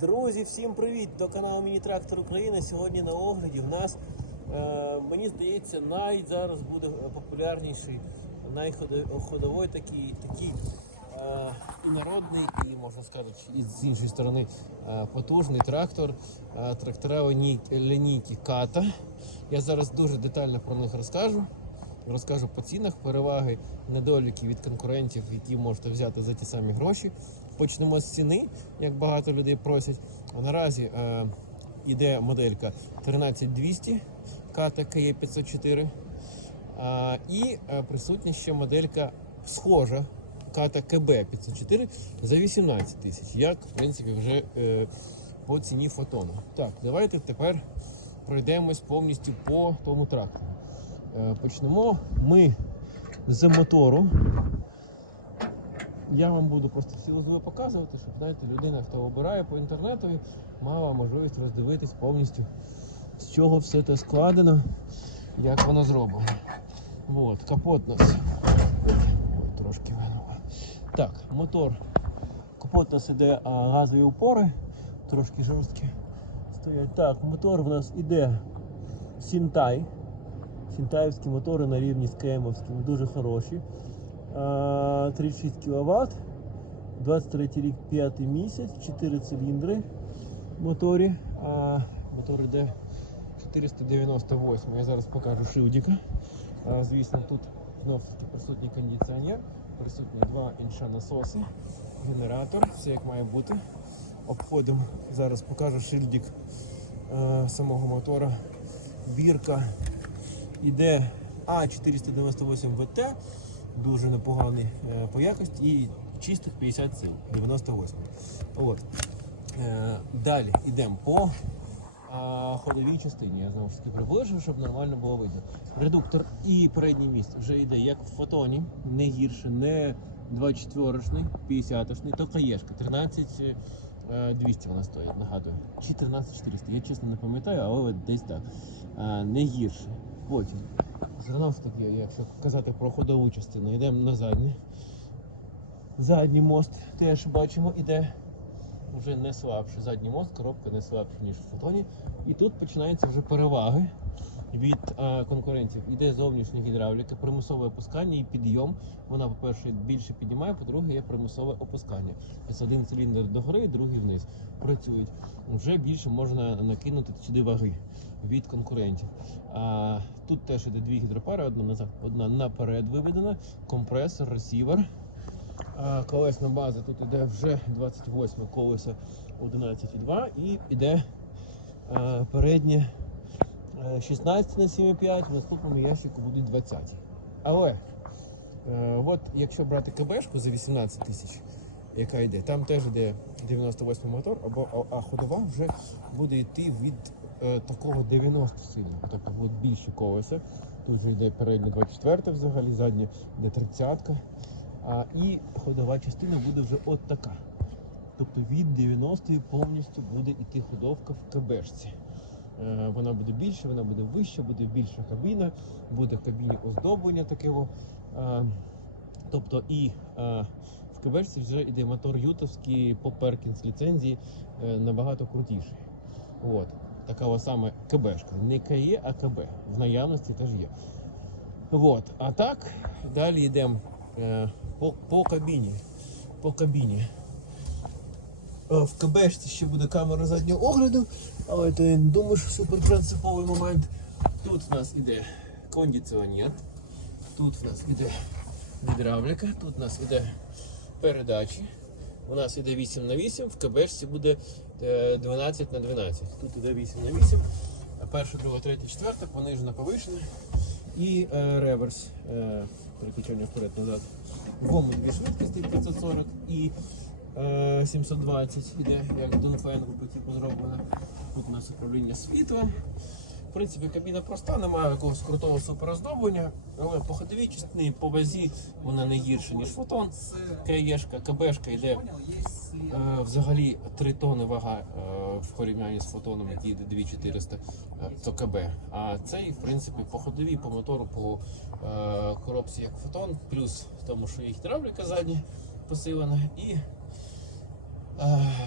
Друзі, всім привіт! До каналу Міні Трактор України. Сьогодні на огляді в нас, е, мені здається, най зараз буде популярніший, найходовий такий, такий е, народний, і можна сказати, з іншої сторони е, потужний трактор, е, трактора лінійки Ката. Я зараз дуже детально про них розкажу. Розкажу по цінах, переваги, недоліки від конкурентів, які можете взяти за ті самі гроші. Почнемо з ціни, як багато людей просять. А наразі е, іде моделька 13200 ката КЕ 504. А, і е, присутня ще моделька схожа ката КБ 504 за 18 тисяч, як в принципі вже е, по ціні фотону. Так, давайте тепер пройдемось повністю по тому трактору. Е, Почнемо ми з мотору. Я вам буду просто всі узли показувати, щоб знаєте, людина, хто обирає по інтернету, мала можливість роздивитись повністю, з чого все це складено, як воно зроблено. От, капот у нас. Ой, трошки винуло. Так, мотор. Капот у нас іде а, газові упори, трошки жорсткі стоять. Так, мотор в нас іде Сінтай. Сінтаївські мотори на рівні з Кемовськими, дуже хороші. А, 36 кВт, 23 рік, 5 місяць, 4 циліндри в моторі. А, мотор йде 498. Я зараз покажу шилдика. А, звісно, тут знов присутній кондиціонер, присутні два інша насоси, генератор, все як має бути. Обходимо, зараз покажу шильдик е, самого мотора. Бірка іде А498 ВТ, дуже непоганий е, по якості і чистих 50 сил, 98. От. Е, далі йдемо по а, ходовій частині. Я знову ж таки приближу, щоб нормально було видно. Редуктор і переднє місце вже йде як в фотоні, не гірше, не 24-шний, 50-шний, то каєшка, 13 е, 200 вона стоїть, нагадую. Чи 13400, я чесно не пам'ятаю, але десь так. Е, не гірше. Потім, ж таки, якщо казати про ходову частину, йдемо на задній. Задній мост теж бачимо, іде вже не слабше. Задній мост, коробка не слабша, ніж в фотоні. І тут починаються вже переваги від е, конкурентів. Іде зовнішня гідравліка, примусове опускання і підйом. Вона, по-перше, більше піднімає, по-друге, є примусове опускання. Тобто один циліндр догори, другий вниз. Працюють. Вже більше можна накинути сюди ваги від конкурентів. А, тут теж іде дві гідропари, одна назад, одна наперед виведена, компресор, ресівер. Колесна база тут іде вже 28 колеса 11,2 і іде а, переднє е, 16 на 7,5, в наступному ящику будуть 20. Але е, от якщо брати КБшку за 18 тисяч, яка йде, там теж йде 98 мотор, або, а, ходова вже буде йти від е, такого 90 сильного, тобто будуть більші колеса. Тут же йде переднє 24 взагалі, заднє йде 30 а, і ходова частина буде вже от така. Тобто від 90 повністю буде йти ходовка в КБшці. Е, Вона буде більше, вона буде вища, буде більша кабіна, буде в кабіні оздоблення таке. Е, Тобто і е, в КБшці вже йде мотор ютовський по Перкінс ліцензії набагато крутіший. От. Така саме КБшка. Не КЕ, а КБ. В наявності теж є. От. А так, далі йдемо по, по кабіні. По кабіні. Е, В КБшці ще буде камера заднього огляду, але це я не думаю, що момент. Тут в нас іде кондиціонер, тут в нас іде гідравліка, тут у нас іде передачі. У нас іде 8 на 8, в КБшці буде е, 12 на 12. Тут іде 8 на 8. а Перша, друга, третя, четверта, понижена, повишена. І е, реверс. Е, переключення вперед-назад. Гому дві швидкості 540 і е, 720 іде, як Донфенго по типу зроблено. Тут у нас управління світлом. В принципі, кабіна проста, немає якогось крутого супероздоблення, але по ходовій частині, по вазі вона не гірша, ніж фотон. КЕшка, КБшка йде е, взагалі 3 тони вага е, в порівнянні з фотоном, який йде 2400, е, то КБ. А цей, в принципі, по ходовій, по мотору, по е, коробці як фотон, плюс тому, що є гідравліка задня посилена і Е,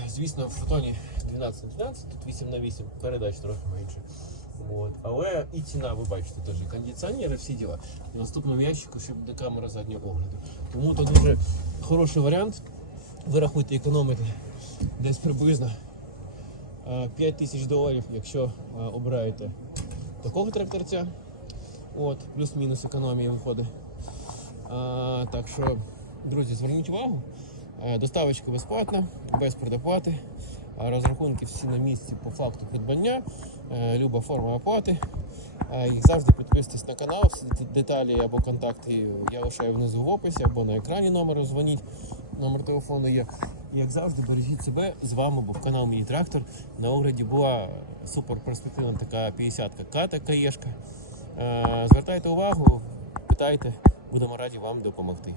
Звісно, в фотоні 12 на 12, тут 8 на 8, передач трохи менше. От. Але і ціна, ви бачите, теж кондиціонери, всі діла. В наступному ящику ще буде камера заднього огляду. Тому то дуже хороший варіант. Ви рахуйте, економите десь приблизно 5 тисяч доларів, якщо обираєте такого тракторця. От, плюс-мінус економія виходить. А, так що, друзі, зверніть увагу. Е, Доставочка безплатна, без предоплати. Розрахунки всі на місці по факту придбання. Е, Люба форма оплати. Е, І завжди підписуйтесь на канал, всі деталі або контакти я лишаю внизу в описі, або на екрані номер дзвоніть. Номер телефону є. Як завжди, бережіть себе. З вами був канал Міні Трактор. На огляді була супер перспективна така 50-ка ката каєшка. Е, Звертайте увагу, питайте, будемо раді вам допомогти.